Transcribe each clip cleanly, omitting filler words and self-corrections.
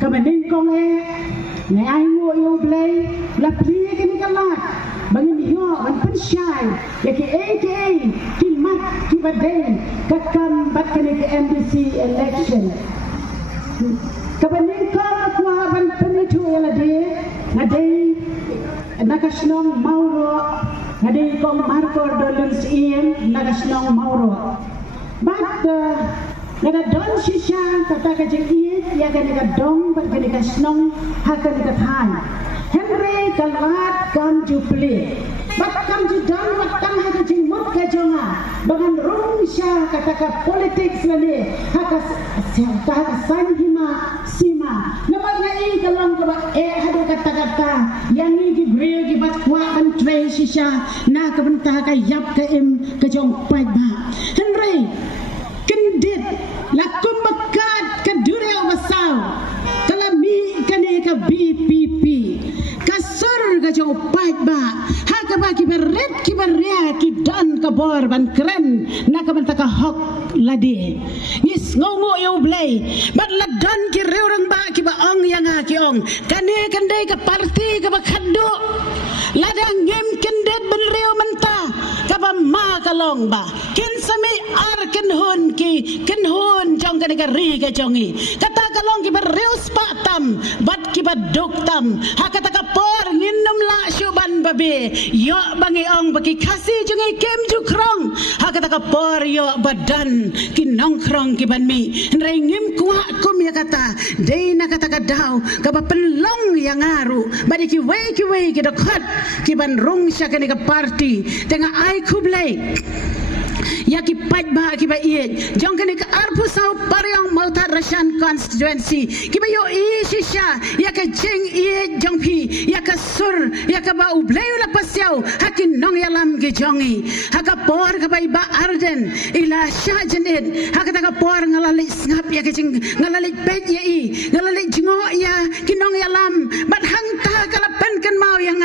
kebenin kong ngày ai ngồi yêu play là plia cái này kalat bangin yo an pensyai ya ki aka ki mat ki baden kakam bat kene ke MDC election kebenin kong kwa ban penitu ala de ngadei nakasnong mauro ngadei kong Marco Dolens iem nakasnong mauro bat naga don shisha kata ka jengit ya ka naga dong bat ka naga snong haka naga than Henry kalat kam ju play bat kam ju don bat kam haka jeng mut ka jonga bangan rung sha kata ka politics lane haka san hima sima nama ngai kalam ka ba hadu kata yang ni gi brio gi bat kwa ban tre shisha na ka benta ka yap ka em ka jong pai ba Henry kendit lakum makat kedurel basau kalami kane ka BPP kasur ka jo pai ba ha ka ba ki beret ki barya ki dan ka bor ban kren na ka banta ka hok ladi ngis ngomo yo blay bat la dan ki reurang ba ki ba ong yang ki ong kane kandai ka parti ka ba khaddo ladang ngem kendet ben reu menta ka ba ma ka long ba ken sami ar ken hun jong ka ri ka jongi kata ka long ki ba reu spatam bat ki ba doktam ha kata ka por nginum la syuban babe yo bangi ong bagi kasi jongi kem ju krong ha kata ka por yo badan ki nong krong ki ban mi rengim kwa kum ya kata dei na kata ka daw ka ba penlong yang ngaru badi ki wei ki dokhat ki ban rong sya ka parti tengah ai kublai ya ki pat ba ki ba iye jong kene ka arpu sau paryong Mauta Rashan constituency ki ba yo i shisha ya ka jeng iye jong pi ya ka sur ya ka ba ublay la pasyao hakin nong yalam ge jongi haka por ka ba iba arden ila shajenid haka ta ka por ngalali ngap ya ka jeng ngalali pet ya i ngalali jingo ya ki nong yalam bat hang ta kala pen kan mau yang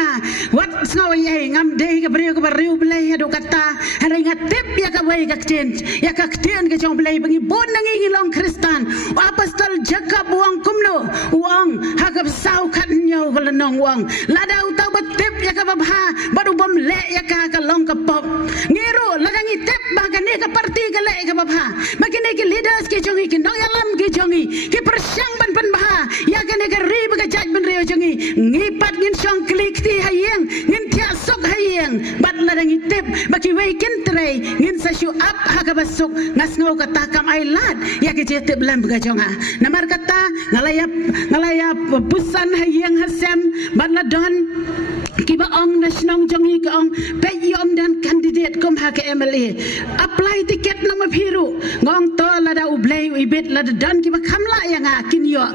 wat ngaw ya ngam dei ka brio ka ba riu blay ado kata hari ngatep ya ka wai ka kten ka jong blay bangi bon nangi ngilong Kristan apostol Jacob wang kumlo wang hagap sau khat nyau kala nong wang lada utau batep ya ka babha badu bom le ya ka long ka pop ngiro ladangi tep ba ka ne ka parti ka le ka babha makine ki leaders ki jongi ki nong yalam ki jongi ki persyang ban ban bah ya ka ne ka ri ba ka jaj ban reo jongi ngipat ngin song klik ti hayeng ngin tia sok hayeng bat ladangi tep baki wei kin trei ngin sa shu up haga basuk ngas ngau kata kam ai lat ya ke jete belam begajonga namar kata ngalaya pusan hayeng hasem batla don kiba ong nasionong jongi ka ong pe yom dan kandidat kom ha ke MLA apply tiket nama biru ngong to lada ublay ibit lada dan kiba kamla yang akin yo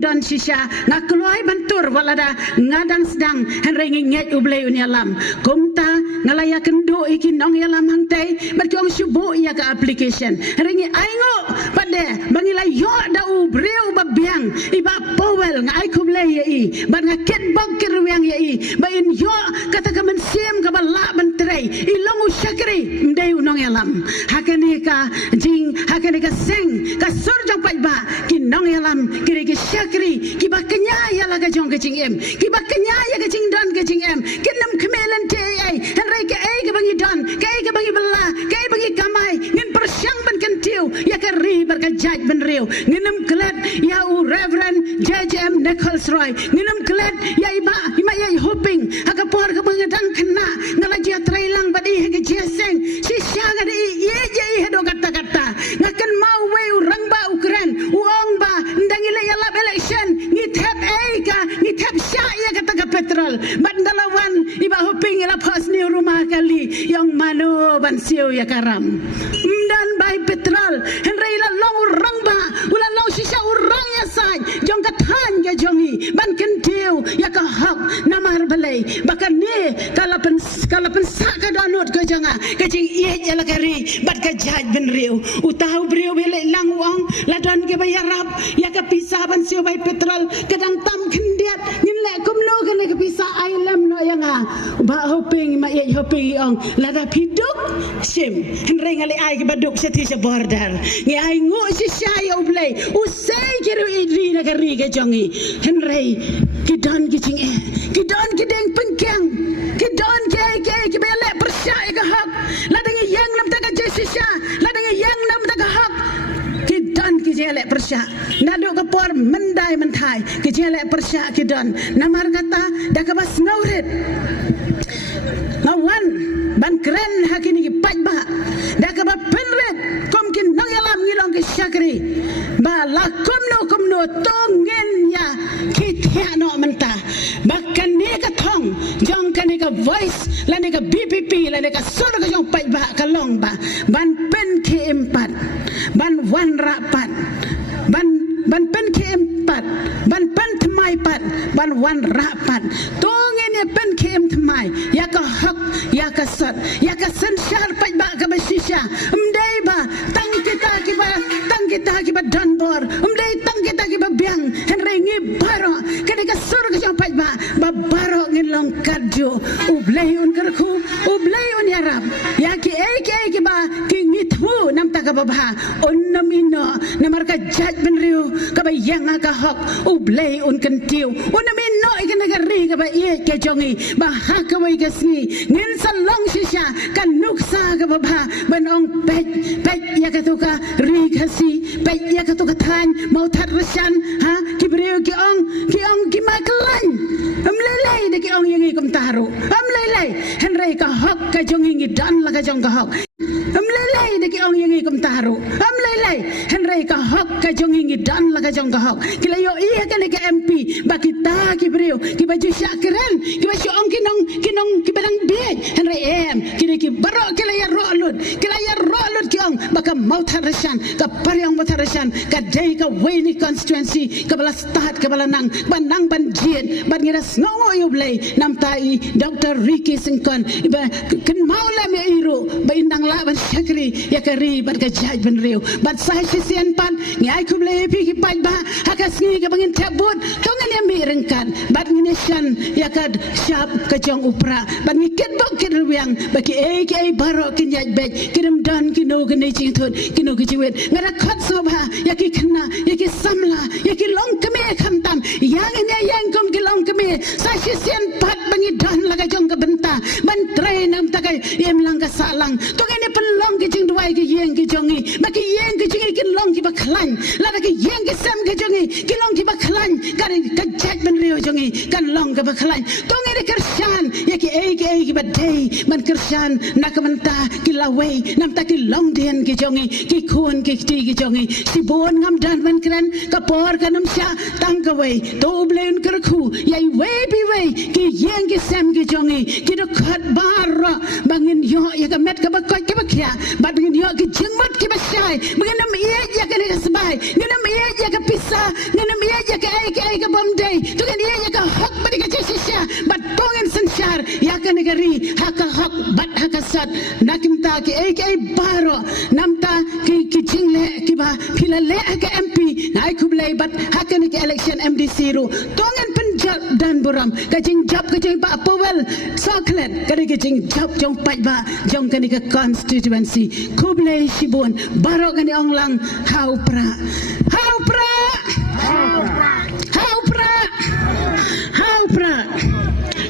dan shisha ngakloi bantur walada ngadang sedang henrengi nget ublay uni alam kumta ngalaya kendo ikin nong yalam hangtai berkiong syubu ya ke application henrengi aingo pada bangila yo da ubreu babiang iba powel ngai kublay ya i ban ngaket bog kirwiang ya i bain yo kata ka mensim ka bala mentrai ilong usyakri mdai unong yalam hakani ka jing hakani ka seng ka surjong pajba ki nong yalam kiri ki syakri ki baknya ya la ka jong ka jing em ki baknya ya ka jing don ka jing em kinam kemelan te ai henrai ka ai ka bangi don ka ai ka bangi bala ka ai bangi kamai ngin persyang ban kan tiu ya ka ri bar ka jaj ban riu nginam klet ya u reverend JJM Nichols Roy nginam klet ya iba ya hoping haka por ka bangadang kena ngalaji trailang badi haka jeseng si syaga di ye je hedo kata ngakan mau we urang ba ukran uang ba ndangile yala election ngithep ka ngithep sya ya kata ka petrol bandalawan iba hoping ila pas ni rumah kali yang mano ban siu ya karam dan bai petrol henry la long urang ba ula long shisha urang ya sai jong kathan ya jongi ban kentiu ya ka hak namar balai bahkan ni kalau pensak ka donut ke janga ke jing ie jala kari bat ka jaj ben riu utau brio bele lang wong ladon ke bayar rap ya ka pisah ban siu bai petrol kadang tam kendiat ngin le kumlo ke pisah ailam no yang ba hoping ma ye hoping ong lada piduk sim henre ngali ai ke baduk seti se border ngi ai ngo si sai oblei usai kiru idri na kari ke jongi henre kidon kicing kidon kideng pengkang kidon ke bele persya ke hak lada ngi yang lam ta ka jesisha lada ngi yang lam ta ka hak kidon kijele persya nadu ke por mendai menthai kijele persya kidon namar kata dak bas nauret ngawan ban keren hakini ki pajba dak ba penret kom kin nangalam ngilong ki syakri ba la komno tongen ya kithya no menta bakkan ni ka thong jong kan ni ka voice la ni ka BPP la ni ka sor ka jong pajba ka long ba ban pen ki empat ban wan rapat ban pen ke empat ban pen thmai pat ban wan rapat tongen ya pen ke em thmai ya ka hak ya ka sat ya ka sensyar pat ba ka basisha umdai ba tang kita ki ba danbor umdai tang kita ki ba biang henre ngi baro kade ka sur ka jong pat ba baro ngi long kadjo ublai un karku ublai un yarab ya ki ba ki ngi thu nam ta ka ba on namino namar ka jaj ben riu ka ba yang ka hak ublai un kan tiu on namino i kan ka ri ka ba ye ke jongi ba ha ka wai ka sni ngin salong shisha kan nuksa ka ba ban ong pej ya ka tu ka ri ka si pej ya ka tu ka than mau that rashan ha ki breu ki ong ki ma klan amlelai de ki ong yang i kum taru amlelai henrei ka hak ka jongi ngi dan la ka jong ka hak amlelai de ki ong yang i kum taru amlelai henrei ka hak ka jongi ngi dan la ka jong ka hak kila yo iya ka ne ka MP ba kita ki breu ki baju syakran ki baju ong kinong ki badang biej henrei em ki baro kila ya rolut ki ong baka mau tharashan ka paryong mau tharashan ka dei ka weni constituency ka bala start ka bala nang ban jien ban ngira sngo yo blai nam tai Dr. Ricky Singkon ba ken maula me iru ba indang la ban syakri ya kari ban ka jaj ban riu ban sai sisian pan ngai ku blai pi ki pan ba hakas ngi ka bangin tabut tongan ya mi rengkan ban ngine shan ya kad syap ka jong upra ban ngi ket bok ket ruang ba ki ai baro kin yaj bej kirim dan kino gane ching thot kino ki jiwet ngara khat sobha ya ki khna ya ki samla ya ki long kame khamtam yang ine yang kom ki long kame sa sisian pat bangi dan laga jong ka benta ban trai nam takai em lang ka salang to ngene pen long ki jing duai ki yeng ki jongi ba ki yeng ki jingi ki long ki ba khlan la ki yeng ki sam ki jongi ki long ki ba khlan kan ka jek ben rio jongi kan long ka ba khlan to ngene kershan ya ki ki ba dei ban kershan nak menta ki lawei nam ta ki long den ki jongi ki khun ki ti ki jongi si bon ngam dan ban kran ka por ka nam sha tang ka wei to blen kar khu yai wei bi wei ki yeng ki sam ki jongi ki do khat bar bangin yo ya ka met ka ba ko ki ba kya ba bangin yo ki jingmat ki ba shai bangin nam ye ya ka ni sabai nam ye ya ka pisa nam ye ya ka ai ka bom dei to kan ye ya ka hak ba di ka shisha ba tongen sanshar ya ka ni gari hak bat hak sat nakim ta ki ai baro namta ki jingle ki ba philale ka MP nai kublai bat hak ni ki election MDC ru tongen penjab dan buram ka jing jab ka jing ba powel saklet ka ki jing jab jong pai ba jong ka ni ka constituency kublai sibon baro ka ni onglang haupra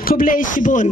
kublai sibon